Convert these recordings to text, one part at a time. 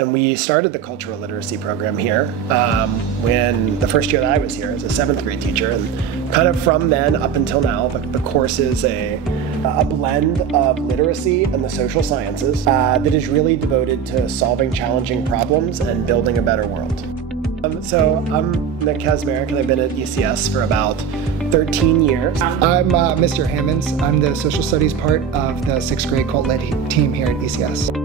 And we started the cultural literacy program here when the first year that I was here as a 7th grade teacher, and kind of from then up until now, the course is a blend of literacy and the social sciences that is really devoted to solving challenging problems and building a better world. So I'm Nick Kazmarek, and I've been at ECS for about 13 years. I'm Mr. Hammonds. I'm the social studies part of the 6th grade cult lit team here at ECS.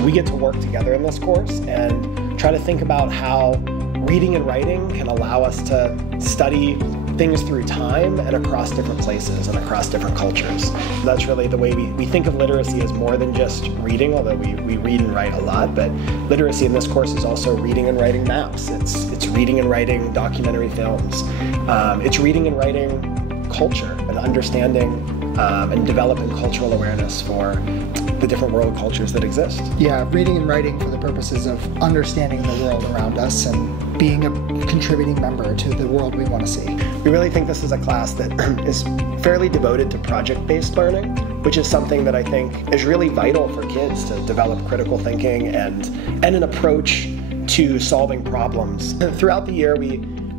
We get to work together in this course and try to think about how reading and writing can allow us to study things through time and across different places and across different cultures. That's really the way we think of literacy as more than just reading, although we read and write a lot, but literacy in this course is also reading and writing maps. It's reading and writing documentary films. It's reading and writing culture and understanding and developing cultural awareness for the different world cultures that exist. Yeah, reading and writing for the purposes of understanding the world around us and being a contributing member to the world we want to see. We really think this is a class that is fairly devoted to project-based learning, which is something that I think is really vital for kids to develop critical thinking and an approach to solving problems. Throughout the year,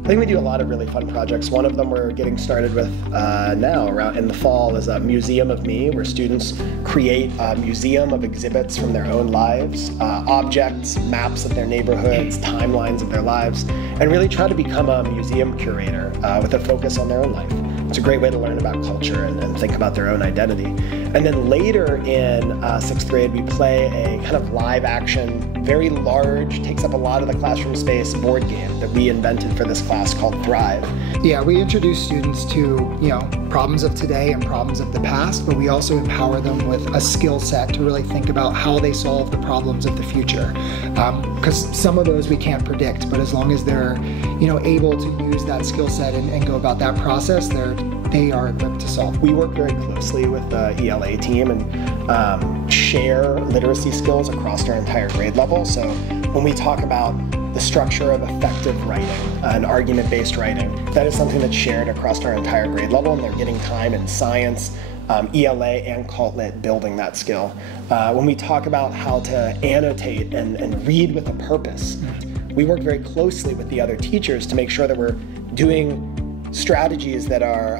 I think we do a lot of really fun projects. One of them we're getting started with now, around in the fall, is a Museum of Me, where students create a museum of exhibits from their own lives, objects, maps of their neighborhoods, timelines of their lives, and really try to become a museum curator with a focus on their own life. It's a great way to learn about culture and think about their own identity. And then later in 6th grade, we play a kind of live action, very large, takes up a lot of the classroom space board game that we invented for this class called Thrive. Yeah, we introduce students to, problems of today and problems of the past, but we also empower them with a skill set to really think about how they solve the problems of the future. Because some of those we can't predict, but as long as they're, able to use that skill set and go about that process, they are equipped to solve. We work very closely with the ELA team and share literacy skills across our entire grade level. So when we talk about the structure of effective writing and argument-based writing, that is something that's shared across our entire grade level, and they're getting time in science, ELA, and cult lit building that skill. When we talk about how to annotate and read with a purpose, we work very closely with the other teachers to make sure that we're doing strategies that are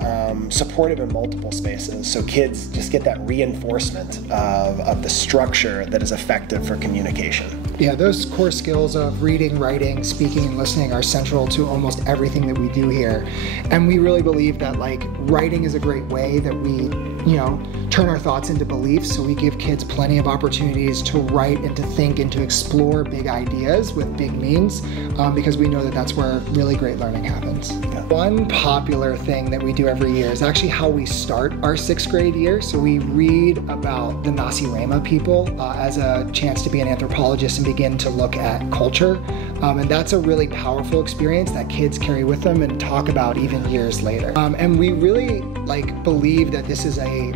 supportive in multiple spaces, so kids just get that reinforcement of the structure that is effective for communication. Yeah, those core skills of reading, writing, speaking, and listening are central to almost everything that we do here. And we really believe that writing is a great way that we turn our thoughts into beliefs, so we give kids plenty of opportunities to write and to think and to explore big ideas with big means, because we know that that's where really great learning happens. Yeah. One popular thing that we do every year is actually how we start our 6th grade year. So we read about the Nasi Rama people as a chance to be an anthropologist and begin to look at culture. And that's a really powerful experience that kids carry with them and talk about even years later. And we really believe that this is a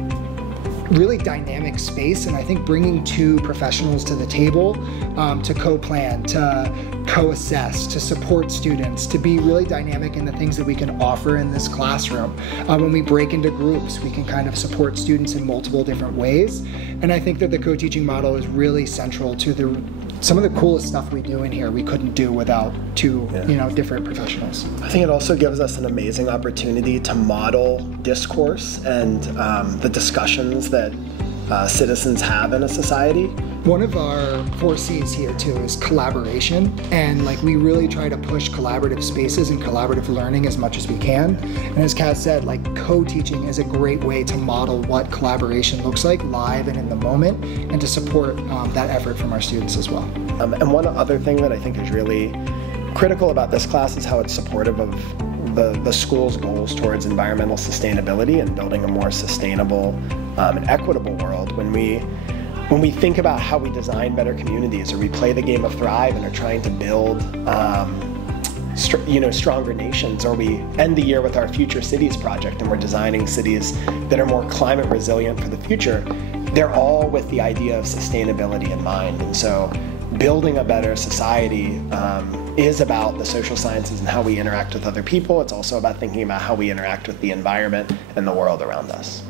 really dynamic space, and I think bringing 2 professionals to the table to co-plan, to co-assess, to support students, to be really dynamic in the things that we can offer in this classroom. When we break into groups, we can kind of support students in multiple different ways, and I think that the co-teaching model is really central to some of the coolest stuff we do in here we couldn't do without 2 different professionals. I think it also gives us an amazing opportunity to model discourse and the discussions that citizens have in a society. One of our 4 C's here too is collaboration, and we really try to push collaborative spaces and collaborative learning as much as we can. And as Kaz said, co-teaching is a great way to model what collaboration looks like live and in the moment, and to support that effort from our students as well. And one other thing that I think is really critical about this class is how it's supportive of the school's goals towards environmental sustainability and building a more sustainable and equitable world. When we think about how we design better communities, or we play the game of Thrive and are trying to build stronger nations, or we end the year with our Future Cities project and we're designing cities that are more climate resilient for the future, they're all with the idea of sustainability in mind. And so building a better society is about the social sciences and how we interact with other people. It's also about thinking about how we interact with the environment and the world around us.